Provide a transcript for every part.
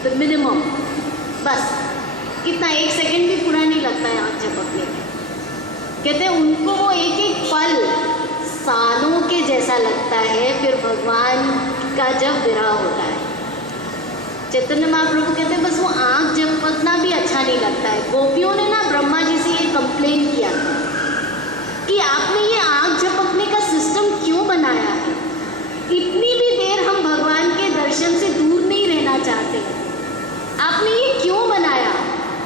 The minimum, बस कितना 1 second भी पूरा नहीं लगता है आँख झपकने में। कहते हैं उनको वो एक एक पल सालों के जैसा लगता है फिर भगवान का जब विरह होता है। चैतन्य महाप्रभु कहते हैं बस वो आँख झपकना भी अच्छा नहीं लगता है। गोपियों ने ना ब्रह्मा जी से ये कंप्लेन किया था कि आपने ये आँख झपकने का सिस्टम क्यों बनाया है, इतनी भी देर हम भगवान के दर्शन से दूर नहीं रहना चाहते, आपने ये क्यों बनाया।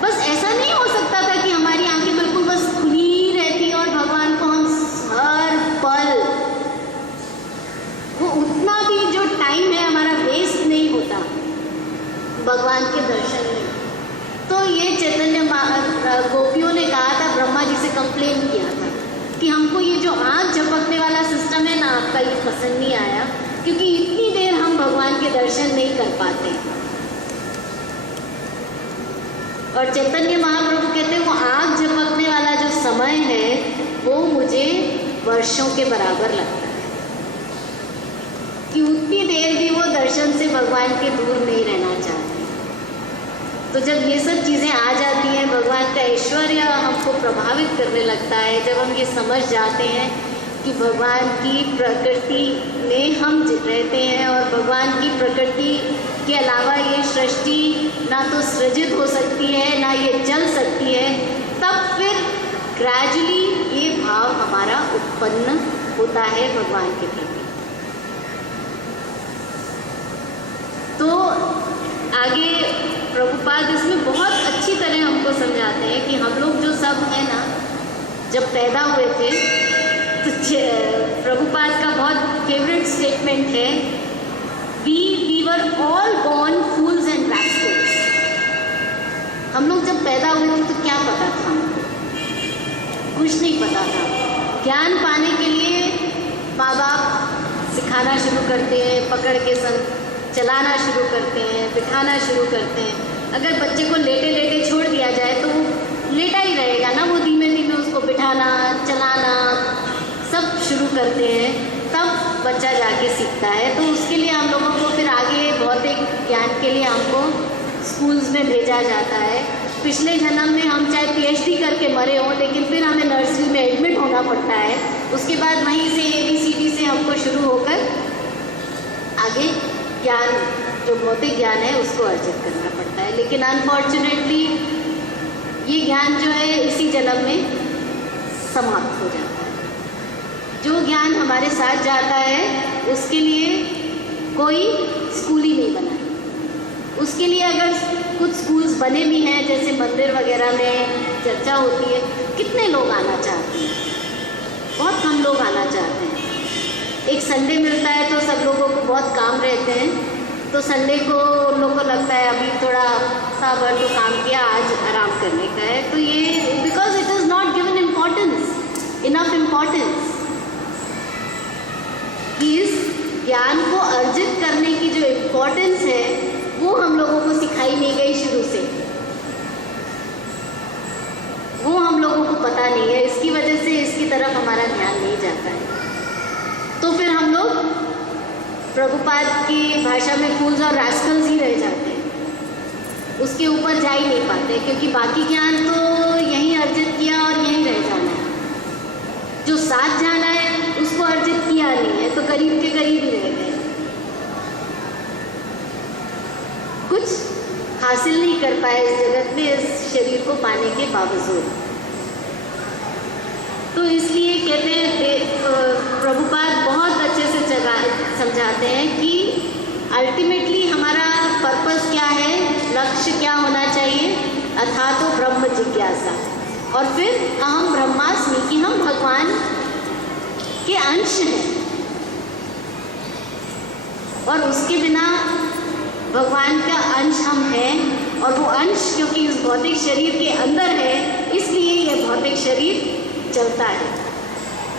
बस ऐसा नहीं हो सकता था कि हमारी आंखें बिल्कुल बस खुली ही रहती और भगवान को हम हर पल, वो उतना भी जो टाइम है हमारा वेस्ट नहीं होता भगवान के दर्शन में। तो ये चैतन्य गोपियों ने कहा था, ब्रह्मा जी से कंप्लेन किया था कि हमको ये जो आँख झपकने वाला सिस्टम है ना आपका, ये पसंद नहीं आया, क्योंकि इतनी देर हम भगवान के दर्शन नहीं कर पाते। और चैतन्य महाप्रभु कहते हैं वो आँख झपकने वाला जो समय है वो मुझे वर्षों के बराबर लगता है, कि उतनी देर भी वो दर्शन से भगवान के दूर नहीं रहना चाहते। तो जब ये सब चीज़ें आ जाती हैं, भगवान का ऐश्वर्य हमको प्रभावित करने लगता है, जब हम ये समझ जाते हैं कि भगवान की प्रकृति में हम रहते हैं और भगवान की प्रकृति के अलावा ये सृष्टि ना तो सृजित हो सकती है ना ये चल सकती है, तब फिर ग्रेजुअली ये भाव हमारा उत्पन्न होता है भगवान के प्रति। तो आगे प्रभुपाद इसमें बहुत अच्छी तरह हमको समझाते हैं कि हम लोग जो सब हैं ना, जब पैदा हुए थे तो प्रभुपाद का बहुत फेवरेट स्टेटमेंट है, we were all born fools and rascals. हम लोग जब पैदा हुए थे तो क्या पता था हमको, कुछ नहीं पता था। ज्ञान पाने के लिए माँ बाप सिखाना शुरू करते हैं, पकड़ के चलाना शुरू करते हैं, बिठाना शुरू करते हैं। अगर बच्चे को लेटे लेटे छोड़ दिया जाए तो वो लेटा ही रहेगा ना, वो धीमे धीमे उसको बिठाना चलाना सब शुरू करते हैं, तब बच्चा जाके सीखता है। तो उसके लिए हम लोगों को फिर आगे भौतिक ज्ञान के लिए हमको स्कूल्स में भेजा जाता है। पिछले जन्म में हम चाहे PhD करके मरे हों, लेकिन फिर हमें नर्सरी में एडमिट होना पड़ता है। उसके बाद वहीं से ABCD से हमको शुरू होकर आगे ज्ञान, जो भौतिक ज्ञान है उसको अर्जित करना पड़ता है। लेकिन अनफॉर्चुनेटली ये ज्ञान जो है इसी जन्म में समाप्त हो जाता है। जो ज्ञान हमारे साथ जाता है उसके लिए कोई स्कूल ही नहीं बना है। उसके लिए अगर कुछ स्कूल्स बने भी हैं, जैसे मंदिर वगैरह में चर्चा होती है, कितने लोग आना चाहते हैं, बहुत कम लोग आना चाहते हैं। एक संडे मिलता है तो सब लोगों को बहुत काम रहते हैं, तो संडे को उन लोगों को लगता है अभी थोड़ा सा भर तो काम किया, आज आराम करने का है। तो ये because it is not given importance, enough importance, कि इस ज्ञान को अर्जित करने की जो इम्पोर्टेंस है वो हम लोगों को सिखाई नहीं गई शुरू से, वो हम लोगों को पता नहीं है। इसकी वजह से इसकी तरफ हमारा ध्यान नहीं जाता है। तो फिर हम लोग प्रभुपाद की भाषा में फूल्स और रास्कल्स ही रह जाते हैं, उसके ऊपर जा ही नहीं पाते, क्योंकि बाकी ज्ञान तो यहीं अर्जित किया और यहीं रह जाना है। जो साथ जाना है उसको अर्जित किया नहीं है, तो करीब के करीब ही रह गए, कुछ हासिल नहीं कर पाए इस जगत में, इस शरीर को पाने के बावजूद। तो इसलिए कहते हैं प्रभुपाद बहुत अच्छे से समझाते हैं कि अल्टीमेटली हमारा पर्पस क्या है, लक्ष्य क्या होना चाहिए, अथा तो ब्रह्म जिज्ञासा। और फिर अहम ब्रह्मास्मि, कि हम भगवान के अंश हैं और उसके बिना भगवान का अंश हम हैं, और वो अंश क्योंकि उस भौतिक शरीर के अंदर है, इसलिए यह भौतिक शरीर चलता है।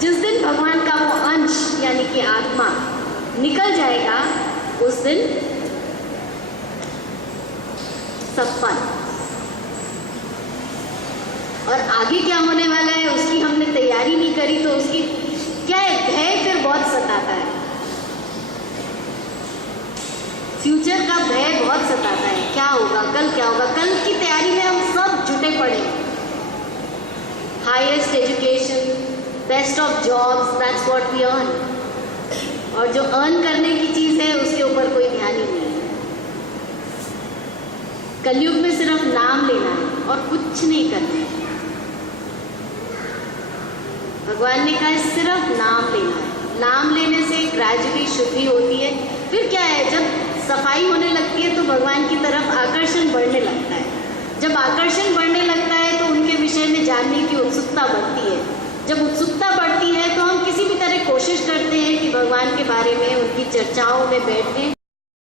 जिस दिन भगवान का वो अंश यानी कि आत्मा निकल जाएगा, उस दिन सपन। और आगे क्या होने वाला है उसकी हमने तैयारी नहीं करी, तो उसकी क्या है, भय फिर बहुत सताता है। फ्यूचर का भय बहुत सताता है, क्या कल क्या होगा। कल की तैयारी में हम सब जुटे पड़े हैं। Highest education, best of jobs, that's what we earn. और जो अर्न करने की चीज़ है उसके ऊपर कोई ध्यान ही नहीं है। कलयुग में सिर्फ नाम लेना है और कुछ नहीं करना है। भगवान ने कहा सिर्फ नाम लेना है। नाम लेने से ग्रेजुअली शुद्धि होती है। फिर क्या है, जब सफाई होने लगती है तो भगवान की तरफ आकर्षण बढ़ने लगता है। जब आकर्षण बढ़ने लगता है तो उनके विषय में जानने की उत्सुकता बढ़ती है। जब उत्सुकता बढ़ती है तो हम किसी भी तरह कोशिश करते हैं कि भगवान के बारे में उनकी चर्चाओं में बैठें।